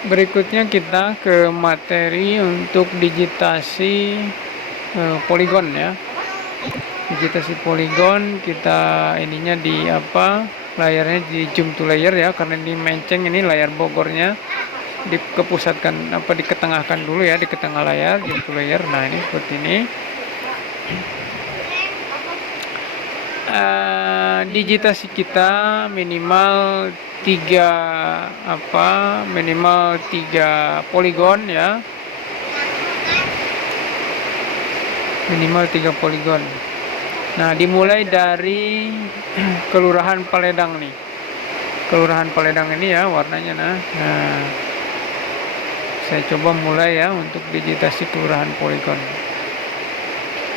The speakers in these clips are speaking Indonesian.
Berikutnya kita ke materi untuk digitasi poligon ya. Digitasi poligon kita ininya di apa? Layarnya di zoom to layer ya, karena ini menceng, ini layar Bogornya dikepusatkan apa diketengahkan dulu ya, di ketengah layar zoom to layer. Nah, ini seperti ini. Digitasi kita minimal tiga poligon ya, minimal 3 poligon. Nah, dimulai dari Kelurahan Paledang nih, Kelurahan Paledang ini ya warnanya. Nah, saya coba mulai ya untuk digitasi Kelurahan Poligon.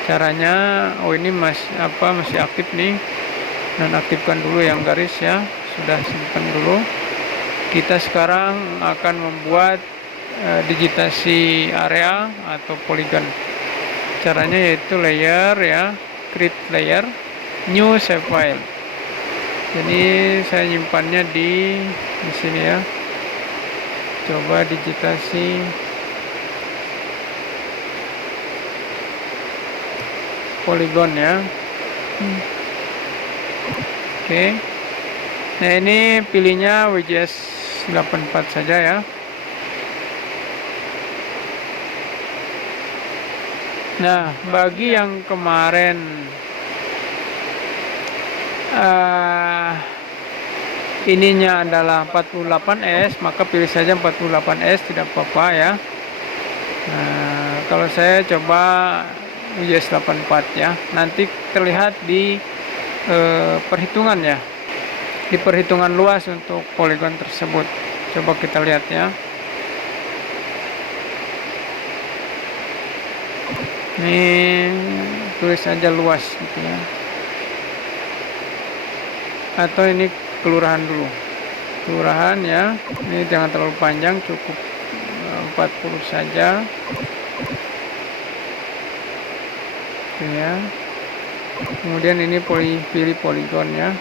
Caranya, ini masih aktif nih, dan aktifkan dulu yang garis ya, sudah simpan dulu. Kita sekarang akan membuat digitasi area atau poligon. Caranya yaitu layer ya, create layer, new save file. Jadi saya nyimpannya di sini ya. Coba digitasi poligon ya. Oke. Nah, ini pilihnya WJS 84 saja ya. Nah, bagi yang kemarin ininya adalah 48S, maka pilih saja 48S, tidak apa-apa ya. Nah, kalau saya coba WJS 84 ya, nanti terlihat di perhitungan ya, di perhitungan luas untuk poligon tersebut. Coba kita lihat ya. Ini tulis aja luas gitu ya, atau ini kelurahan dulu, kelurahan ya. Ini jangan terlalu panjang, cukup 40 saja. Oke ya. Kemudian ini pilih poligon ya.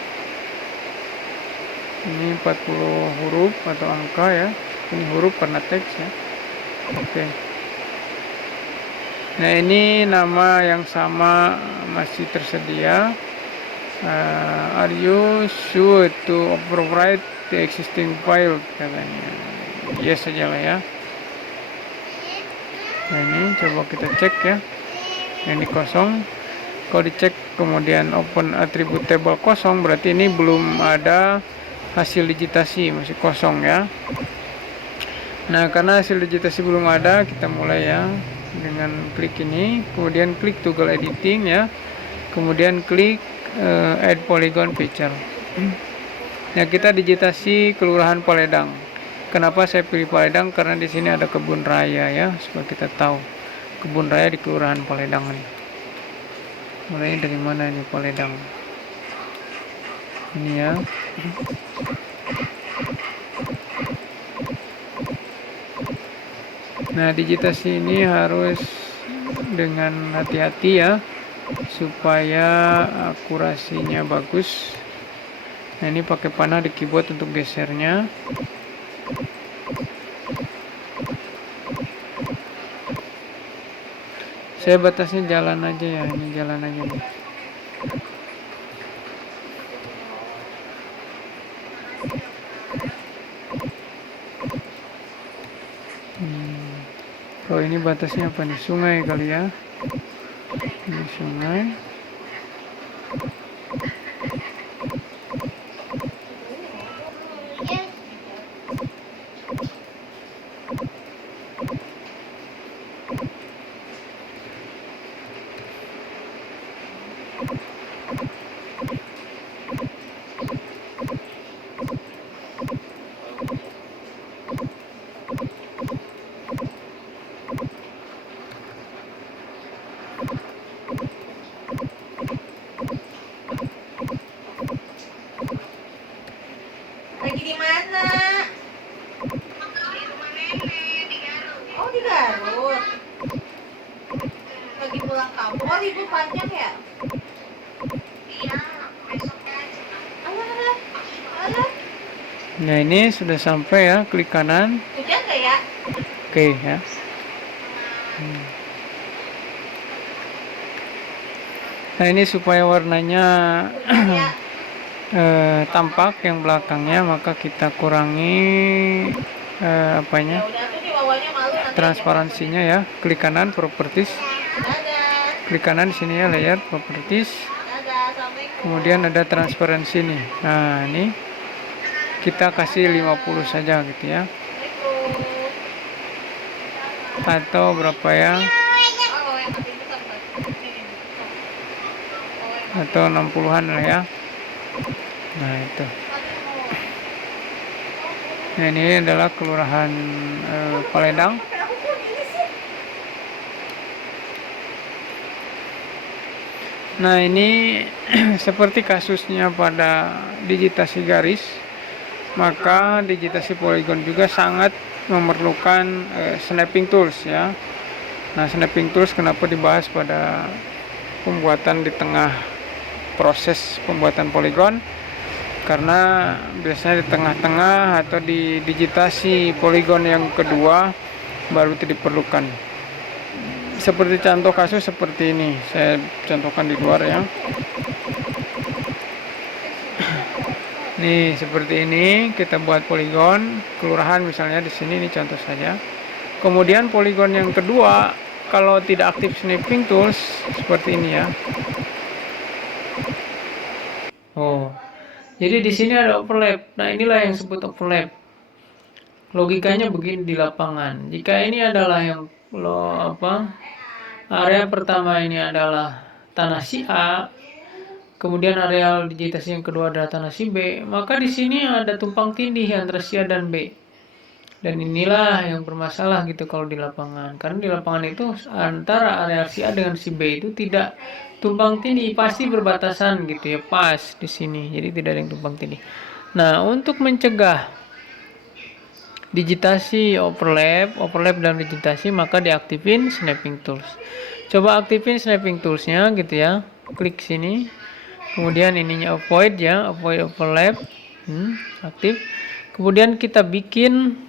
Ini 40 huruf atau angka ya. Ini huruf karena teks ya. Oke. Nah, ini nama yang sama masih tersedia. Are you sure to overwrite the existing file, katanya. Yes saja lah ya. Nah, ini coba kita cek ya. Ini kosong. Kalau dicek kemudian open attribute table kosong, berarti ini belum ada hasil digitasi, masih kosong ya. Nah, karena hasil digitasi belum ada, kita mulai ya dengan klik ini, kemudian klik toggle editing ya, kemudian klik add polygon picture. Nah, kita digitasi Kelurahan Paledang. Kenapa saya pilih Paledang? Karena di sini ada kebun raya ya, supaya kita tahu kebun raya di Kelurahan Paledang ini. Mulai dari mana ini Paledang? Ini ya. Nah, digitasi ini harus dengan hati-hati ya, supaya akurasinya bagus. Nah, ini pakai panah di keyboard untuk gesernya. Saya batasnya jalan aja ya, ini jalan aja nih. Kalau ini batasnya apa nih? Sungai kali ya. Ini sungai. Lagi di mana? Di rumah nenek di Garut. Oh, di Garut. Lagi pulang kampung. Oh, libur panjang ya? Iya, besok aja. Alah. Nah, ini sudah sampai ya, klik kanan. Hujan nggak ya? Oke ya. Nah, ini supaya warnanya Ya. tampak yang belakangnya, maka kita kurangi Ya apanya, udah tuh di bawahnya malu nanti. transparansinya ya. Klik kanan properties, Dadah. klik kanan di sini ya, layer properties. Dadah. Assalamualaikum. Kemudian ada transparansi nih. Nah, ini kita kasih 50 saja gitu ya, Assalamualaikum. atau berapa ya, Oh, yang mati itu kan. atau 60-an lah ya. Nah, itu. Nah, ini adalah kelurahan Paledang. Nah, ini seperti kasusnya pada digitasi garis, maka digitasi poligon juga sangat memerlukan snapping tools ya. Nah, snapping tools kenapa dibahas pada pembuatan di tengah proses pembuatan poligon? Karena biasanya di tengah-tengah atau di digitasi poligon yang kedua baru itu diperlukan. Seperti contoh kasus seperti ini, saya contohkan di luar ya. Nih, seperti ini kita buat poligon kelurahan misalnya di sini, ini contoh saja. Kemudian poligon yang kedua, kalau tidak aktif snapping tools seperti ini ya. Oh, jadi di sini ada overlap. Nah, inilah yang disebut overlap. Logikanya begini di lapangan. Jika ini adalah yang area pertama ini adalah tanah si A, kemudian areal digitasi yang kedua adalah tanah si B, maka di sini ada tumpang tindih antara si A dan B. Dan inilah yang bermasalah gitu kalau di lapangan. Karena di lapangan itu antara area si A dengan si B itu tidak tumpang tindih, pasti berbatasan gitu ya, pas di sini. Jadi tidak ada yang tumpang tindih. Nah, untuk mencegah digitasi overlap dan digitasi, maka diaktifin snapping tools. Coba aktifin snapping toolsnya gitu ya, klik sini, kemudian ininya avoid ya, avoid overlap, aktif. Kemudian kita bikin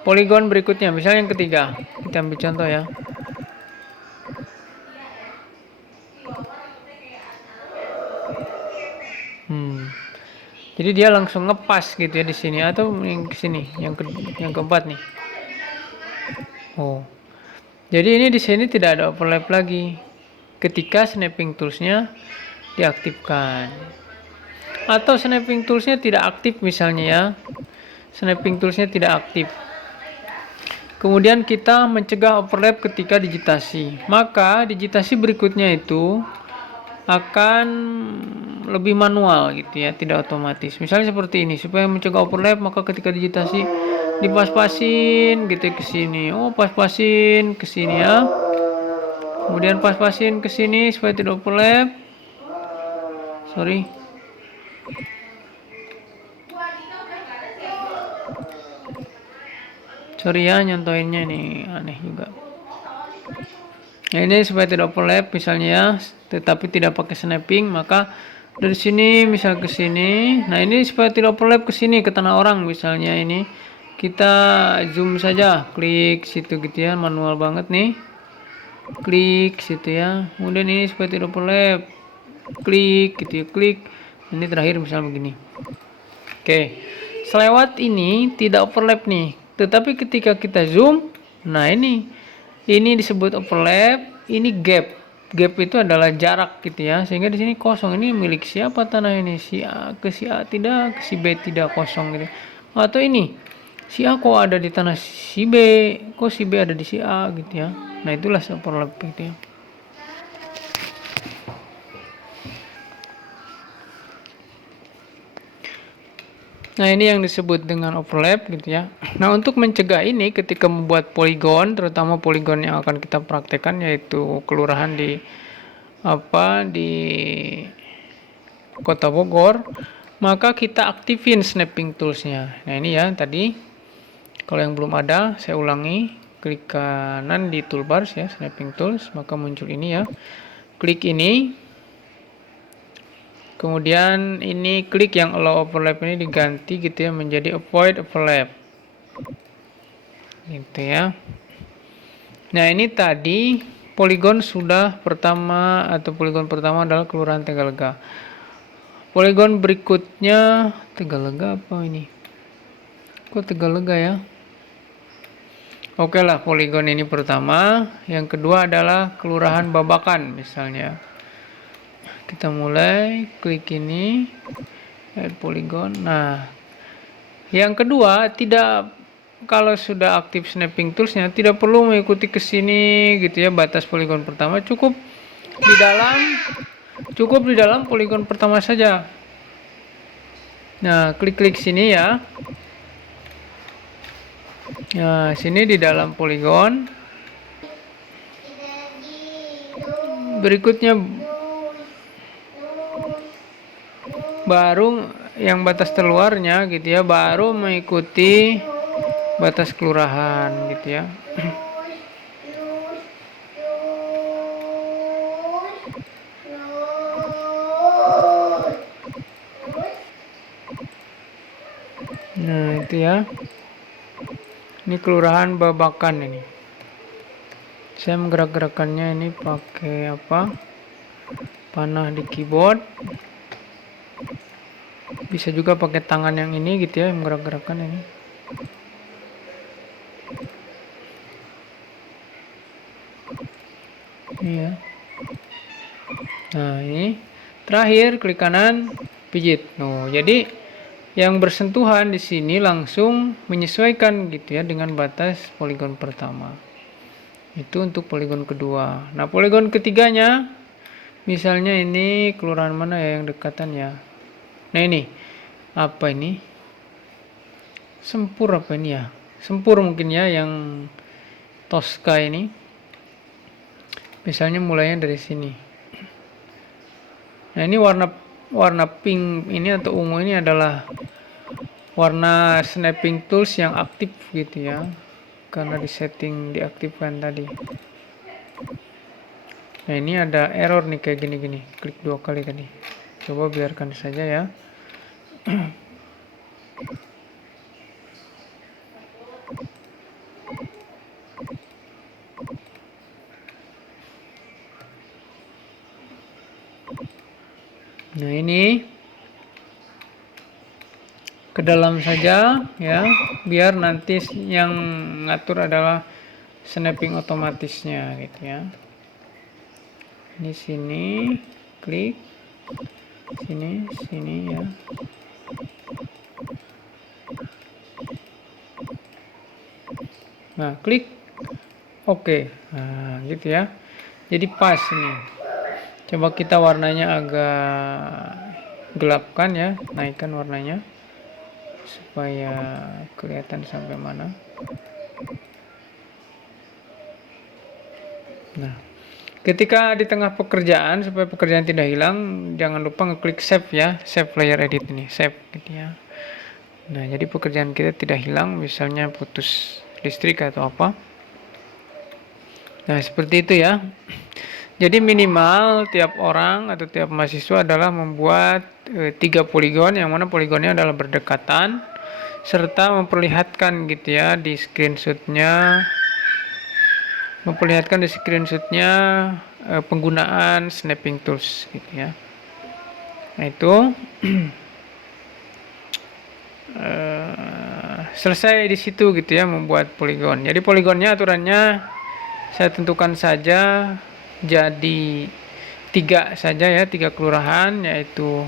poligon berikutnya, misalnya yang ketiga, kita ambil contoh ya. Jadi dia langsung ngepas gitu ya di sini, atau yang ke sini, yang keempat nih. Oh, jadi ini di sini tidak ada overlap lagi ketika snapping toolsnya diaktifkan. Atau snapping toolsnya tidak aktif misalnya ya, snapping toolsnya tidak aktif. Kemudian kita mencegah overlap ketika digitasi, maka digitasi berikutnya itu akan lebih manual gitu ya, tidak otomatis. Misalnya seperti ini, supaya mencegah overlap, maka ketika digitasi dipas-pasin gitu ke sini. Oh, pas-pasin ke sini ya. Kemudian pas-pasin ke sini supaya tidak overlap. Sorry. Sorry ya, nyontoinnya nih aneh juga. Nah, ini supaya tidak overlap misalnya ya, tetapi tidak pakai snapping, maka dari sini misal ke sini. Nah, ini supaya tidak overlap ke sini ke tanah orang misalnya ini. Kita zoom saja, klik situ gitu ya, manual banget nih. Klik situ ya. Kemudian ini supaya tidak overlap. Klik gitu ya, klik. Ini terakhir misalnya begini. Oke. Selewat ini tidak overlap nih. Tetapi ketika kita zoom, nah ini disebut overlap, ini gap. Gap itu adalah jarak gitu ya. Sehingga di sini kosong. Ini milik siapa tanah ini? Si A ke si A tidak, ke si B tidak, kosong gitu. Atau ini si A kok ada di tanah si B, kok si B ada di si A gitu ya. Nah, itulah overlap gitu ya. Nah, ini yang disebut dengan overlap gitu ya. Nah, untuk mencegah ini ketika membuat poligon, terutama poligon yang akan kita praktekkan yaitu kelurahan di Kota Bogor, maka kita aktifin snapping toolsnya. Nah, ini ya tadi. Kalau yang belum ada, saya ulangi, klik kanan di toolbars ya, snapping tools, maka muncul ini ya. Klik ini. Kemudian ini klik yang allow overlap ini diganti gitu ya menjadi avoid overlap. Gitu ya. Nah, ini tadi poligon sudah pertama atau poligon pertama adalah Kelurahan Tegalega. Poligon berikutnya Tegalega apa ini? Kok Tegalega ya? Oke lah, poligon ini pertama. Yang kedua adalah Kelurahan Babakan misalnya. Kita mulai klik ini, add poligon. Nah, yang kedua kalau sudah aktif snapping toolsnya tidak perlu mengikuti ke sini gitu ya batas poligon pertama, cukup di dalam poligon pertama saja. Nah, klik sini ya. Nah, sini di dalam poligon. Berikutnya baru yang batas terluarnya gitu ya, baru mengikuti batas kelurahan gitu ya. Nah, itu ya. Ini Kelurahan Babakan ini. Saya menggerak-gerakannya ini pakai apa? Panah di keyboard. Bisa juga pakai tangan yang ini gitu ya, menggerak-gerakkan ini. Ini ya. Nah, ini terakhir klik kanan, pijit. Nah, jadi yang bersentuhan di sini langsung menyesuaikan gitu ya dengan batas poligon pertama. Itu untuk poligon kedua. Nah, poligon ketiganya misalnya ini kelurahan mana ya yang dekatan ya. Nah, ini apa ini? Sempur apa ini ya? Sempur mungkin ya yang Tosca ini. Misalnya mulainya dari sini. Nah, ini warna pink ini atau ungu ini adalah warna snapping tools yang aktif gitu ya, karena disetting diaktifkan tadi. Nah, ini ada error nih kayak gini, klik 2 kali tadi. Coba biarkan saja ya. Nah, ini ke dalam saja ya, biar nanti yang ngatur adalah snapping otomatisnya gitu ya. Ini sini klik, sini ya. Nah, klik oke. Nah, gitu ya. Jadi pas nih. Coba kita warnanya agak gelapkan ya, naikkan warnanya supaya kelihatan sampai mana. Nah, ketika di tengah pekerjaan, supaya pekerjaan tidak hilang, jangan lupa ngeklik save ya, save layer edit ini, save gitu ya. Nah, jadi pekerjaan kita tidak hilang, misalnya putus listrik atau apa. Nah, seperti itu ya. Jadi minimal tiap orang atau tiap mahasiswa adalah membuat 3 poligon, yang mana poligonnya adalah berdekatan, serta memperlihatkan gitu ya di screenshotnya, penggunaan snapping tools gitu ya. Nah, itu selesai di situ gitu ya membuat poligon. Jadi poligonnya aturannya saya tentukan saja jadi 3 saja ya, 3 kelurahan, yaitu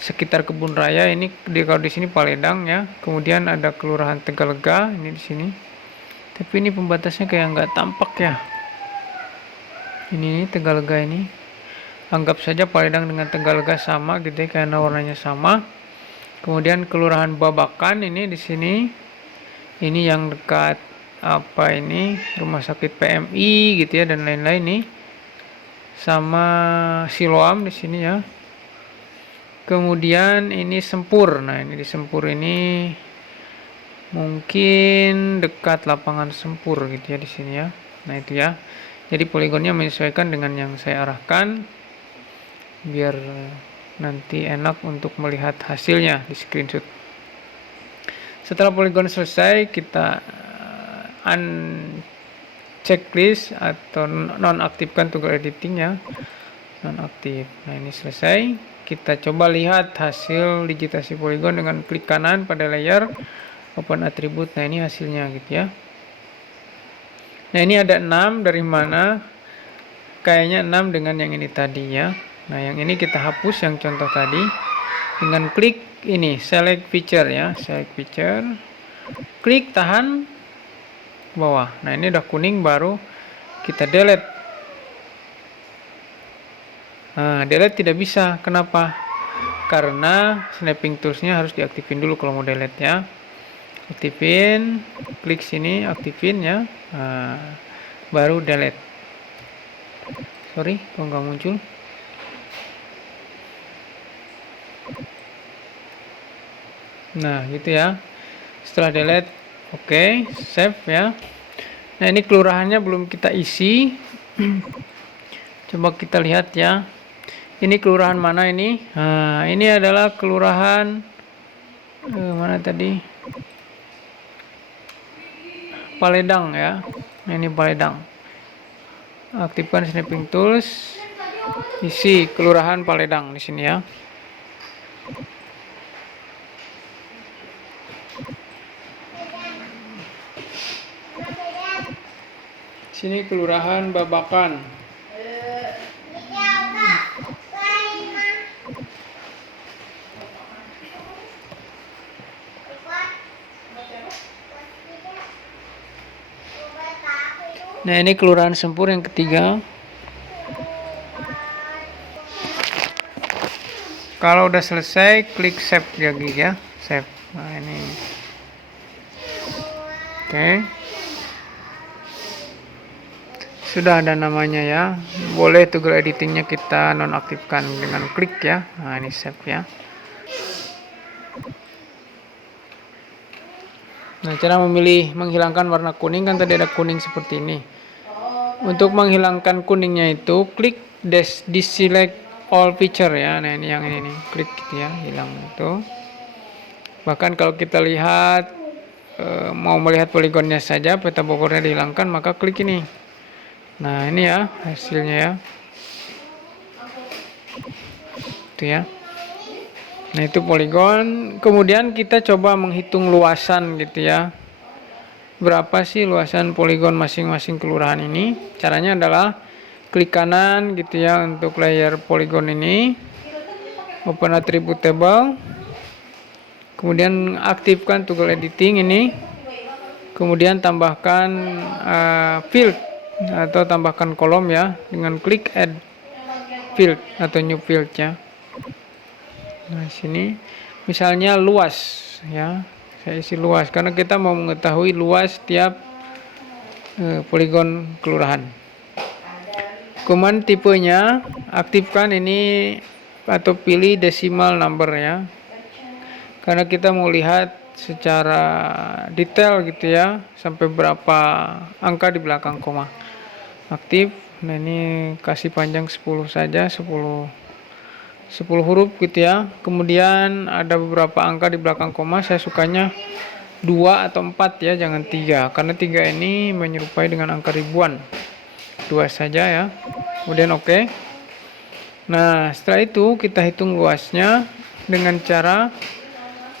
sekitar Kebun Raya ini kalau di sini Paledang ya. Kemudian ada Kelurahan Tegalega ini di sini. Tapi ini pembatasnya kayak nggak tampak ya. Ini Tegalega ini. Anggap saja Paledang dengan Tegalega sama gitu ya, karena warnanya sama. Kemudian Kelurahan Babakan ini di sini. Ini yang dekat apa ini? Rumah Sakit PMI gitu ya, dan lain-lain nih. Sama Siloam di sini ya. Kemudian ini Sempur. Nah, ini di Sempur ini mungkin dekat lapangan Sempur gitu ya di sini ya. Nah, itu ya. Jadi poligonnya menyesuaikan dengan yang saya arahkan biar nanti enak untuk melihat hasilnya di screenshot. Setelah poligon selesai, kita checklist atau nonaktifkan toggle editingnya, nonaktif. Nah, ini selesai. Kita coba lihat hasil digitasi poligon dengan klik kanan pada layer open attribute. Nah, ini hasilnya gitu ya. Nah, ini ada 6, dari mana? Kayaknya 6 dengan yang ini tadi ya. Nah, yang ini kita hapus yang contoh tadi dengan klik ini select feature ya, select feature, klik tahan bawah. Nah, ini udah kuning, baru kita delete. Nah, delete tidak bisa. Kenapa? Karena snapping toolsnya harus diaktifin dulu kalau mau delete ya. Aktifin, klik sini, aktifin ya. Nah, baru delete. Sorry, kok nggak muncul. Nah, gitu ya. Setelah delete, oke, save ya. Nah, ini kelurahannya belum kita isi. Coba kita lihat ya. Ini kelurahan mana ini? Nah, ini adalah kelurahan mana tadi? Paledang ya. Nah, ini Paledang. Aktifkan snapping tools. Isi kelurahan Paledang di sini ya. Sini kelurahan Babakan. Nah, ini kelurahan Sempur yang ketiga. Kalau udah selesai, klik save lagi ya, save. Nah, ini. Oke. Sudah ada namanya ya. Boleh toggle editingnya kita nonaktifkan dengan klik ya. Nah, ini save ya. Nah, cara menghilangkan warna kuning, kan tadi ada kuning seperti ini. Untuk menghilangkan kuningnya itu klik deselect all feature ya. Nah, ini yang ini nih, klik gitu ya, hilang itu. Bahkan kalau kita lihat mau melihat poligonnya saja, peta Bogornya dihilangkan, maka klik ini. Nah, ini ya hasilnya ya. Itu ya. Nah, itu poligon. Kemudian kita coba menghitung luasan gitu ya. Berapa sih luasan poligon masing-masing kelurahan ini? Caranya adalah klik kanan gitu ya untuk layer poligon ini. Open attribute table. Kemudian aktifkan toggle editing ini. Kemudian tambahkan field atau tambahkan kolom ya dengan klik add field atau new field ya. Nah, sini misalnya luas ya, saya isi luas karena kita mau mengetahui luas tiap poligon kelurahan. Kemudian tipenya aktifkan ini atau pilih decimal number ya, karena kita mau lihat secara detail gitu ya sampai berapa angka di belakang koma. Aktif. Nah, ini kasih panjang 10 saja, 10 huruf gitu ya. Kemudian ada beberapa angka di belakang koma, saya sukanya 2 atau 4 ya, jangan 3 karena 3 ini menyerupai dengan angka ribuan. 2 saja ya. Kemudian oke. Nah, setelah itu kita hitung luasnya dengan cara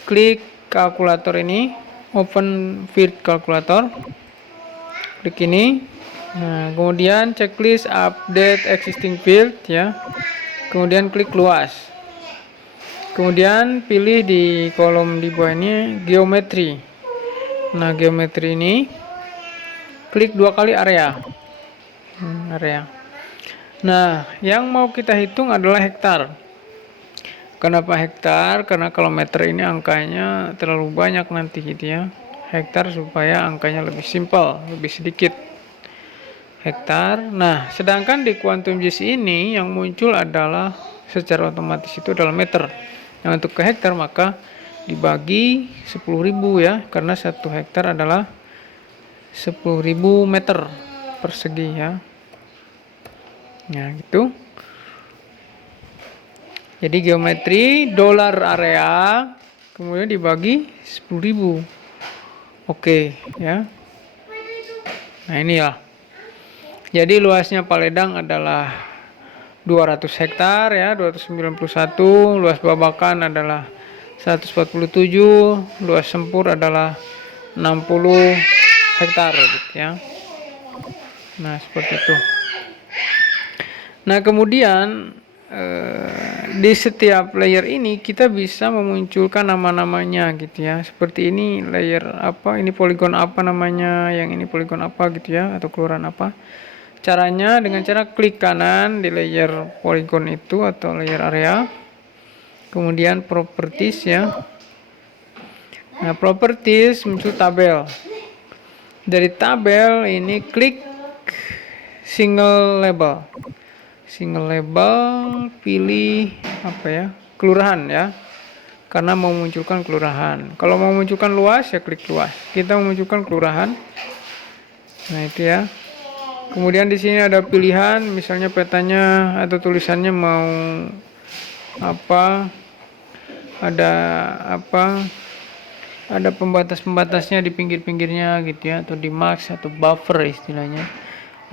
klik kalkulator ini, open field calculator. Klik ini. Nah, kemudian checklist update existing field ya. Kemudian klik luas. Kemudian pilih di kolom di bawah ini geometri. Nah, geometri ini klik 2 kali area. Area. Nah, yang mau kita hitung adalah hektar. Kenapa hektar? Karena kalau meter ini angkanya terlalu banyak nanti gitu ya. Hektar supaya angkanya lebih simpel, lebih sedikit. Hektar. Nah, sedangkan di Quantum JS ini yang muncul adalah secara otomatis itu adalah meter. Nah, untuk ke hektar maka dibagi 10.000 ya, karena 1 hektar adalah 10.000 meter persegi ya. Nah, gitu. Jadi geometri dolar area kemudian dibagi 10.000. Oke, ya. Nah, inilah. Jadi luasnya Paledang adalah 200 hektar ya, 291, luas Babakan adalah 147, luas Sempur adalah 60 hektar gitu ya. Nah, seperti itu. Nah, kemudian di setiap layer ini kita bisa memunculkan nama-namanya gitu ya. Seperti ini layer apa, ini poligon apa namanya, yang ini poligon apa gitu ya, atau kelurahan apa. Caranya dengan cara klik kanan di layer poligon itu atau layer area. Kemudian properties ya. Nah, properties muncul tabel. Dari tabel ini klik single label. Single label, pilih apa ya, kelurahan ya, karena mau memunculkan kelurahan. Kalau mau memunculkan luas ya klik luas. Kita memunculkan kelurahan. Nah, itu ya. Kemudian di sini ada pilihan, misalnya petanya atau tulisannya mau apa, ada apa, ada pembatas-pembatasnya di pinggir-pinggirnya gitu ya, atau di max atau buffer istilahnya,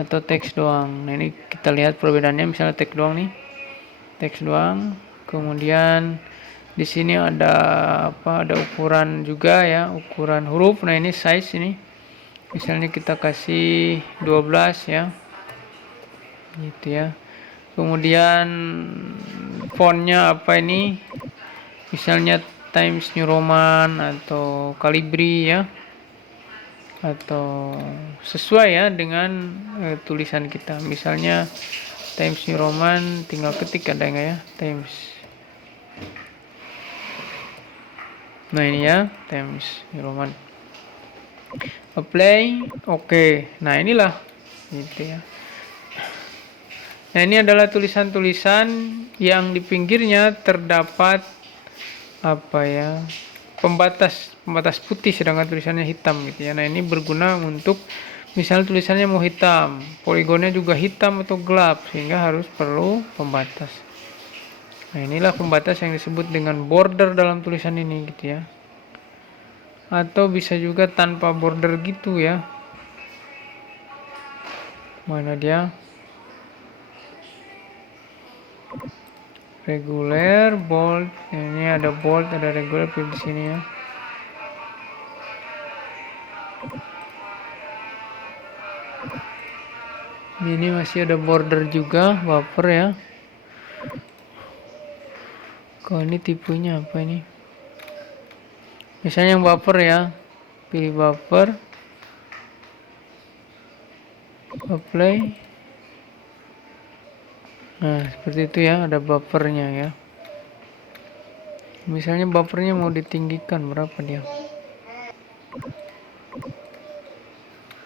atau teks doang. Nah, ini kita lihat perbedaannya, misalnya teks doang nih, teks doang. Kemudian di sini ada apa, ada ukuran juga ya, ukuran huruf. Nah, ini size ini, misalnya kita kasih 12 ya, gitu ya. Kemudian fontnya apa ini, misalnya Times New Roman atau Calibri ya, atau sesuai ya dengan tulisan kita. Misalnya Times New Roman, tinggal ketik ada nggak ya, Times. Nah, ini ya, Times New Roman. Apply, oke. Nah, inilah gitu ya. Nah, ini adalah tulisan-tulisan yang di pinggirnya terdapat apa ya, pembatas putih sedangkan tulisannya hitam gitu ya. Nah, ini berguna untuk misalnya tulisannya mau hitam, poligonnya juga hitam atau gelap, sehingga harus perlu pembatas. Nah, inilah pembatas yang disebut dengan border dalam tulisan ini gitu ya. Atau bisa juga tanpa border gitu ya. Mana dia? Reguler, bold. Ini ada bold, ada reguler, pilih di sini ya. Ini masih ada border juga, buffer ya. Kalau ini tipenya apa ini? Misalnya yang buffer ya, pilih buffer, apply. Nah, seperti itu ya, ada buffernya ya. Misalnya buffernya mau ditinggikan berapa dia?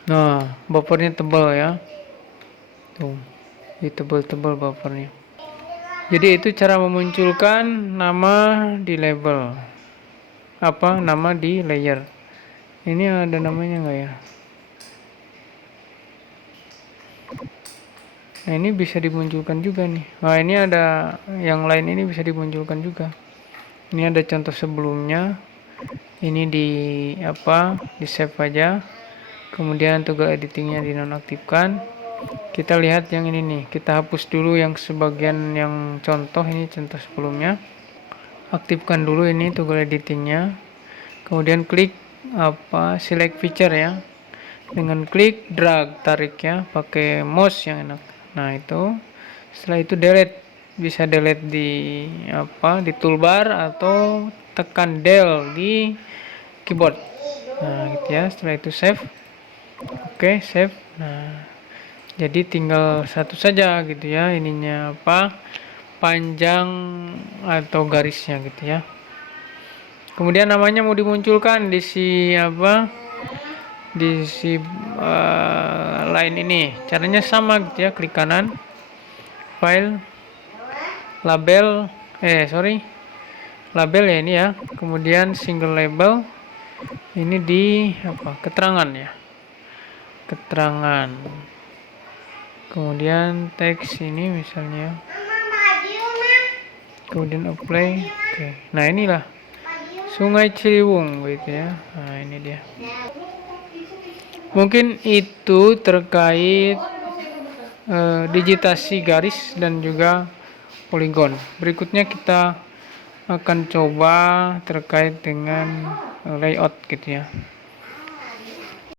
Nah, buffernya tebal ya. Tuh, tebal-tebal buffernya. Jadi itu cara memunculkan nama di label. Apa nama di layer. Ini ada namanya nggak ya? Nah, ini bisa dimunculkan juga nih. Nah, ini ada yang lain, ini bisa dimunculkan juga. Ini ada contoh sebelumnya. Ini di apa? Di save aja. Kemudian toggle editingnya dinonaktifkan. Kita lihat yang ini nih. Kita hapus dulu yang sebagian yang contoh, ini contoh sebelumnya. Aktifkan dulu ini toggle editingnya. Kemudian klik apa? Select feature ya. Dengan klik drag, tarik ya, pakai mouse yang enak. Nah, itu setelah itu delete, bisa delete di apa, di toolbar atau tekan del di keyboard. Nah, gitu ya. Setelah itu save. Oke, save. Nah, jadi tinggal satu saja gitu ya, ininya apa, panjang atau garisnya gitu ya. Kemudian namanya mau dimunculkan di si apa, di si line ini. Caranya sama gitu ya, klik kanan, file, label, label ya ini ya. Kemudian single label, ini di apa, keterangan ya, keterangan. Kemudian teks ini misalnya, kemudian apply. Oke, nah inilah Sungai Ciliwung gitu ya. Nah ini dia. Mungkin itu terkait digitasi garis dan juga poligon. Berikutnya kita akan coba terkait dengan layout gitu ya.